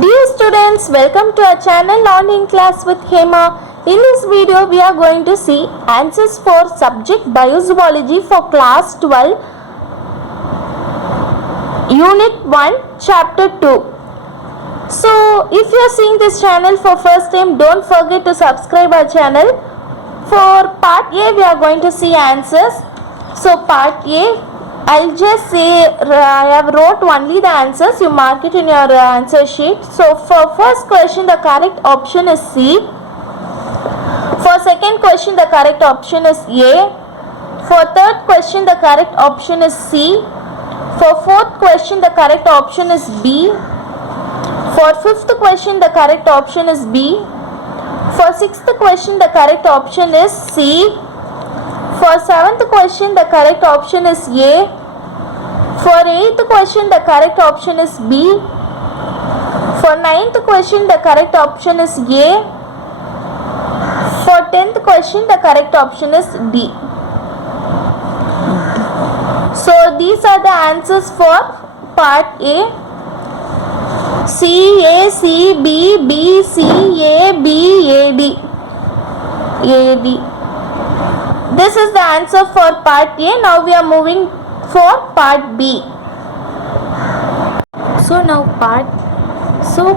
Dear students, welcome to our channel Online Class with Hema. In this video, we are going to see answers for subject Biozoology for class 12, Unit 1, Chapter 2. So, if you are seeing this channel for first time, don't forget to subscribe our channel. For part A, we are going to see answers. So, part A, I'll just say I have wrote only the answers. You mark it in your answer sheet. So, for first question, the correct option is C. For second question, the correct option is A. For third question, the correct option is C. For fourth question, the correct option is B. For fifth question, the correct option is B. For sixth question, the correct option is C. For seventh question, the correct option is A. For eighth question, the correct option is B. For ninth question, the correct option is A. For 10th question, the correct option is D. So these are the answers for part A. C, A, C, B, B, C, A, B, A, D. A, D. This is the answer for part A. Now we are moving for part B. So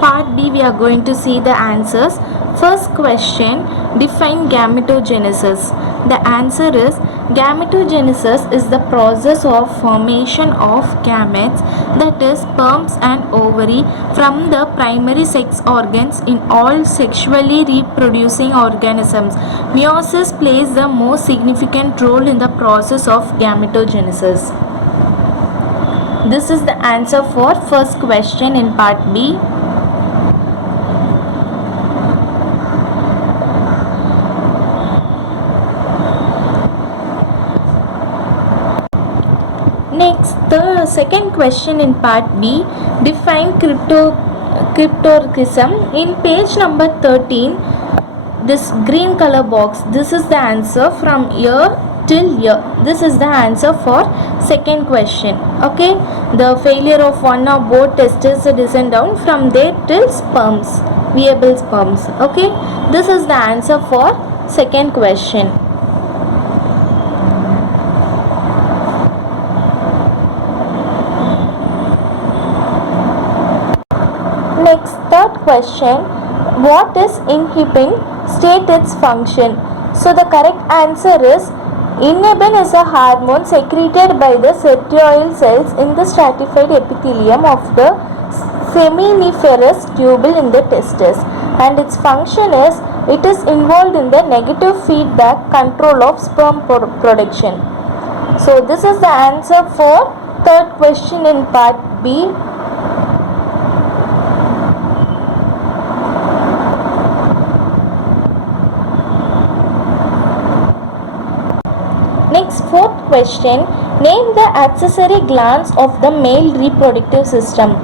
part B, we are going to see the answers. First question, define gametogenesis. The answer is gametogenesis is the process of formation of gametes, that is sperms and ovary, from the primary sex organs in all sexually reproducing organisms. Meiosis plays the most significant role in the process of gametogenesis. This is the answer for first question in part B. Next, the second question in part B, define cryptorchism. In page number 13, this green color box, this is the answer from year till year. This is the answer for second question. Okay, the failure of one or both testes descend down from there till sperms, viable sperms. Okay, this is the answer for second question. Next, third question, what is inhibin? State its function. So the correct answer is inhibin is a hormone secreted by the setoid cells in the stratified epithelium of the seminiferous tubule in the testes, and its function is it is involved in the negative feedback control of sperm production. So this is the answer for third question in part B. Next, fourth question, name the accessory glands of the male reproductive system.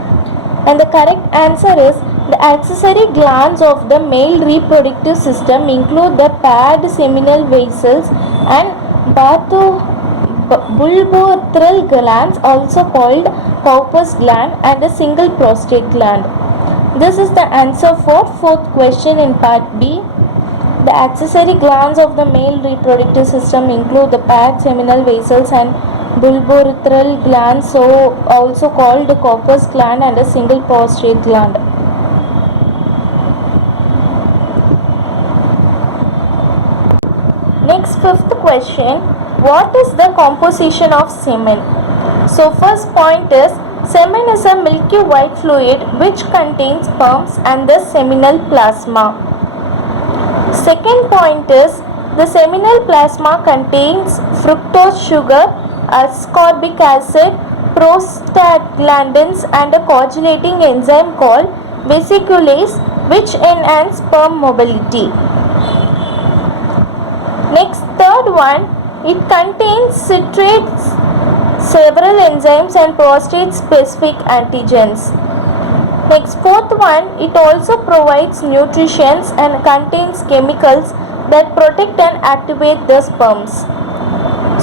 And the correct answer is the accessory glands of the male reproductive system include the paired seminal vessels and bulbourethral glands, also called Cowper's gland, and a single prostate gland. This is the answer for fourth question in part B. The accessory glands of the male reproductive system include the paired seminal vessels and bulbourethral glands, so also called Cowper's gland, and a single prostate gland. Next, fifth question, what is the composition of semen? So first point is semen is a milky white fluid which contains sperms and the seminal plasma. Second point is the seminal plasma contains fructose sugar, ascorbic acid, prostaglandins, and a coagulating enzyme called vesiculase which enhance sperm mobility. Next, third one, it contains citrates, several enzymes, and prostate specific antigens. Next, fourth one, it also provides nutrition and contains chemicals that protect and activate the sperms.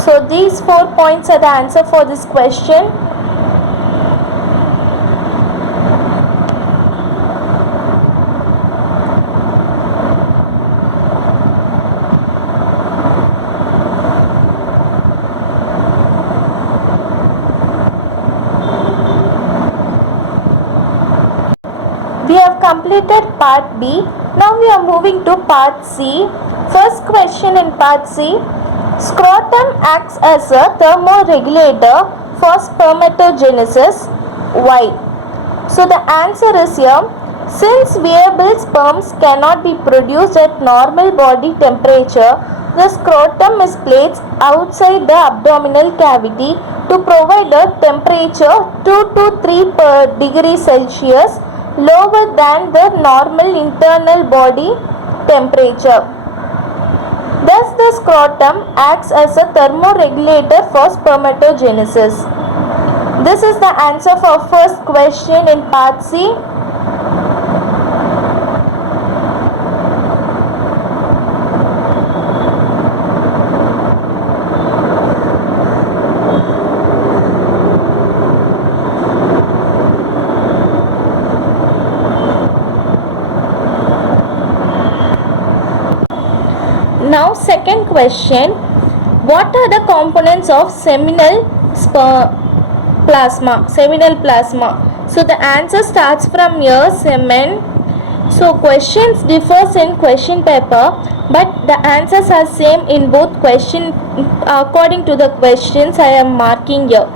So these 4 points are the answer for this question. We have completed part B. Now we are moving to part C. First question in part C. Scrotum acts as a thermoregulator for spermatogenesis. Why? So the answer is here. Since viable sperms cannot be produced at normal body temperature, the scrotum is placed outside the abdominal cavity to provide a temperature 2 to 3 per degree Celsius lower than the normal internal body temperature. Thus, the scrotum acts as a thermoregulator for spermatogenesis. This is the answer for first question in part C. Now second question, what are the components of seminal plasma? So the answer starts from here, semen. So questions differs in question paper, but the answers are same in both question according to the questions I am marking here.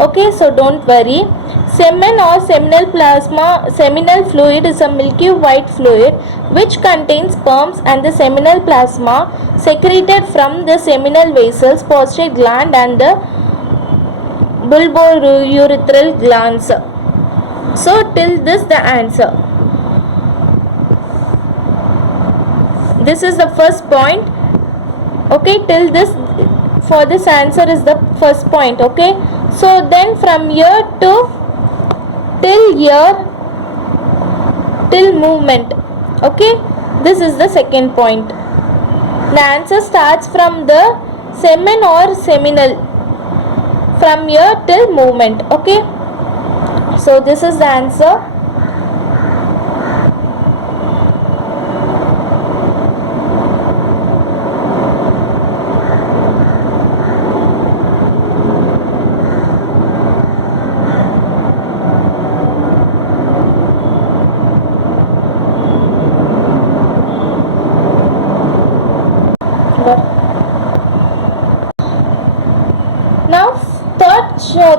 Okay, so don't worry. Semen or seminal fluid is a milky white fluid which contains sperms and the seminal plasma secreted from the seminal vessels, prostate gland and the bulbourethral glands. So till this the answer. This is the first point. Okay, till this, for this answer is the first point. Okay, so then from here to till here, till movement. Okay, this is the second point. The answer starts from the semen or seminal, from here till movement. Okay, so this is the answer. Now third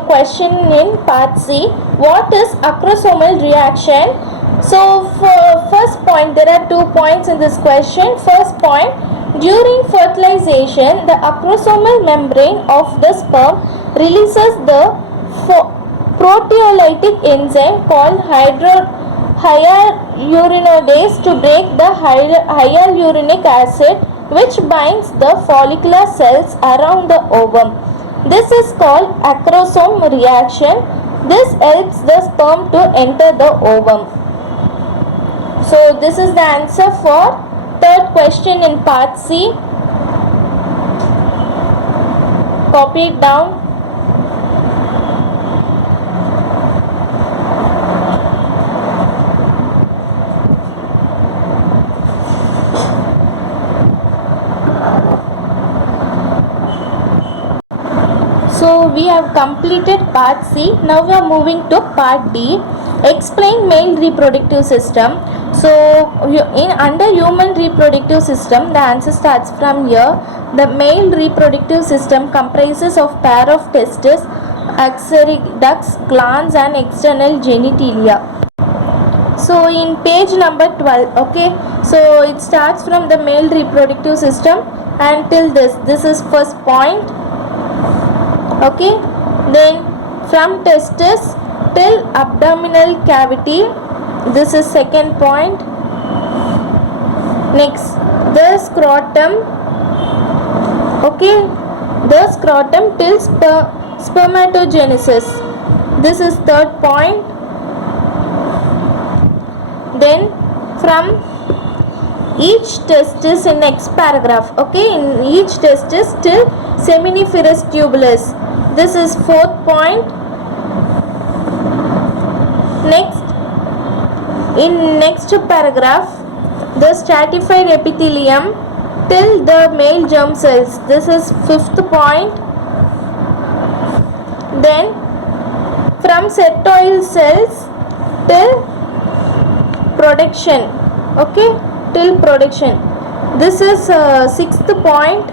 question in part C, what is acrosomal reaction? So for first point, there are 2 points in this question. First point, during fertilization the acrosomal membrane of the sperm releases the proteolytic enzyme called hyaluronidase to break the hyaluronic acid which binds the follicular cells around the ovum. This is called acrosome reaction. This helps the sperm to enter the ovum. So this is the answer for third question in part C. Copy it down. So we have completed part C. Now we are moving to part D. Explain male reproductive system. So under human reproductive system, the answer starts from here. The male reproductive system comprises of pair of testes, axillary ducts, glands and external genitalia. So in page number 12, okay, so it starts from the male reproductive system until this is first point. Okay, then from testes till abdominal cavity, this is second point. Next, the scrotum. Okay, the scrotum till spermatogenesis, this is third point. Then from each testis in next paragraph, okay, in each testis till seminiferous tubulus, this is fourth point. Next, in next paragraph, the stratified epithelium till the male germ cells, this is fifth point. Then from setoid cells till production. Okay, till production. This is sixth point.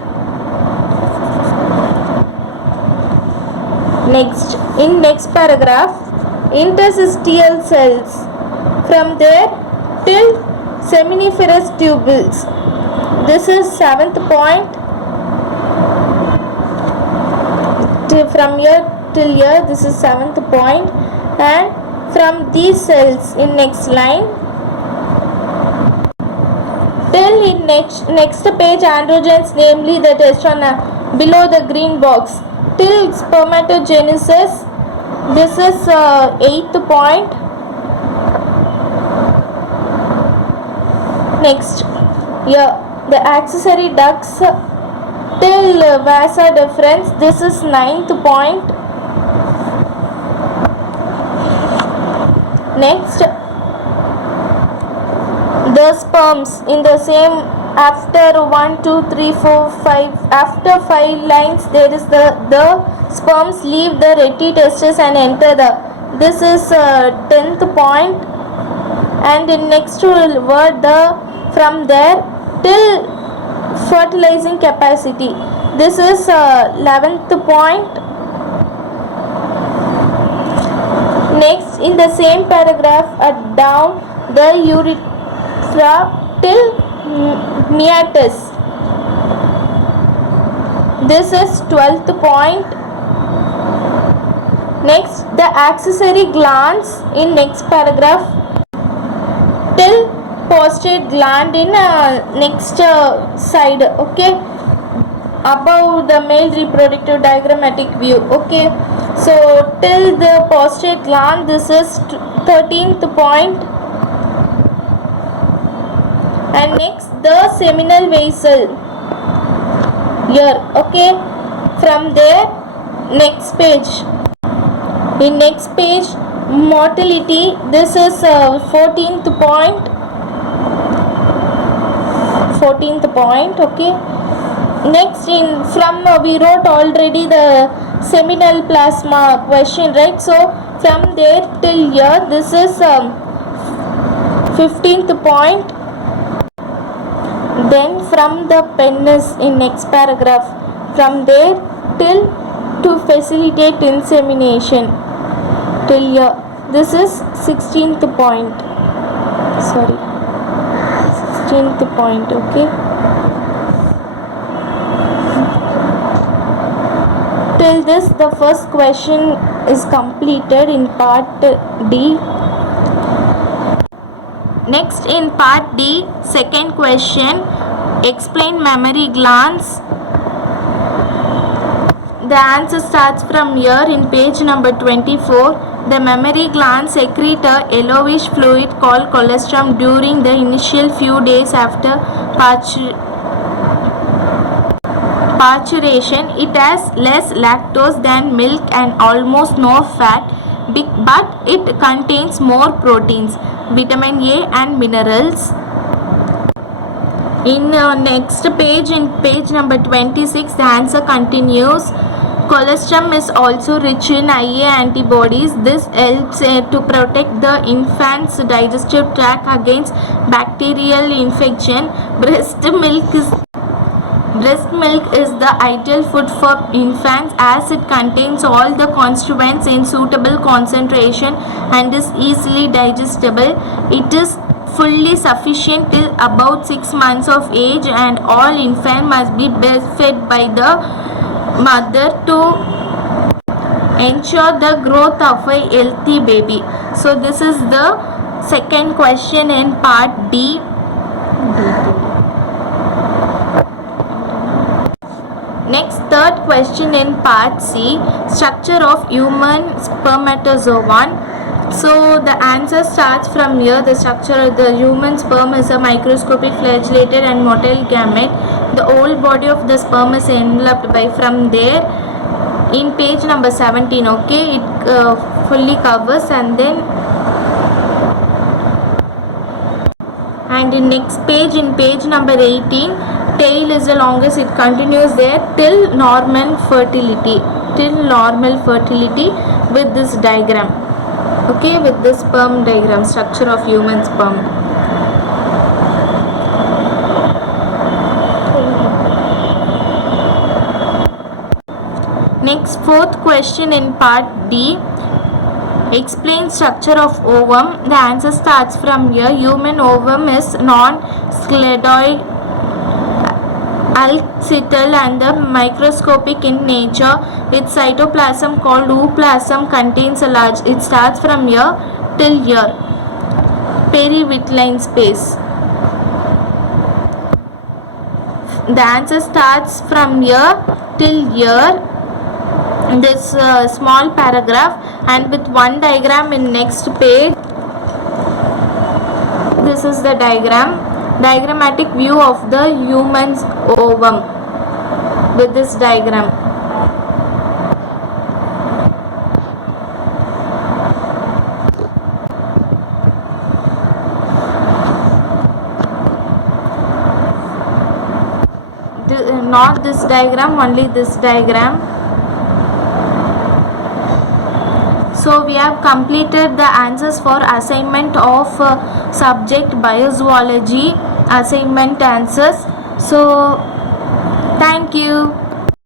Next, in next paragraph, interstitial cells, from there till seminiferous tubules. This is seventh point. From here till here, this is seventh point. And from these cells in next line till in next page, androgens, namely the testosterone, below the green box, till spermatogenesis. This is eighth point. Next, here the accessory ducts till vasa deferens. This is ninth point. Next, the sperms in the same, after 1 2 3 4 5, after 5 lines there is the sperms leave the reti testis and enter the, this is 10th point. And in next word, the from there till fertilizing capacity, this is 11th point. Next, in the same paragraph down, the urethra till meatus. This is 12th point. Next, the accessory glands in next paragraph till prostate gland in next side. Okay, above the male reproductive diagrammatic view. Okay, so till the prostate gland, this is 13th point. And next, the seminal vessel here. Okay, from there next page, in next page, motility. This is 14th point. 14th point. Okay, next, in from we wrote already the seminal plasma question, right? So from there till here, this is 15th point. Then from the penis in next paragraph, from there till to facilitate insemination till here, this is 16th point. Sorry, 16th point. Okay, till this the first question is completed in part D. Next, in part D, second question, explain mammary glands. The answer starts from here in page number 24. The mammary glands secrete a yellowish fluid called colostrum during the initial few days after parturition. It has less lactose than milk and almost no fat, but it contains more proteins, vitamin A and minerals. In next page, in page number 26, the answer continues. Colostrum is also rich in IA antibodies. This helps to protect the infant's digestive tract against bacterial infection. Breast milk is the ideal food for infants as it contains all the constituents in suitable concentration and is easily digestible. It is fully sufficient till about 6 months of age, and all infant must be breastfed by the mother to ensure the growth of a healthy baby. So this is the second question in part D. Next, third question in part C, structure of human spermatozoon. So the answer starts from here. The structure of the human sperm is a microscopic flagellated and motile gamete. The whole body of the sperm is enveloped by, from there in page number 17. Okay, it fully covers, and then in next page, in page number 18, tail is the longest. It continues there till normal fertility, with this diagram. Okay, with this sperm diagram, structure of human sperm. Next, fourth question in part D. Explain structure of ovum. The answer starts from here. Human ovum is non-scleroid, alcital and the microscopic in nature. Its cytoplasm called ooplasm contains a large. It starts from here till here. Perivitelline space. The answer starts from here till here. This small paragraph, and with one diagram in next page. This is the diagrammatic view of the human's ovum with this diagram. Not this diagram, only this diagram. So we have completed the answers for assignment of subject biozoology assignment answers. So thank you.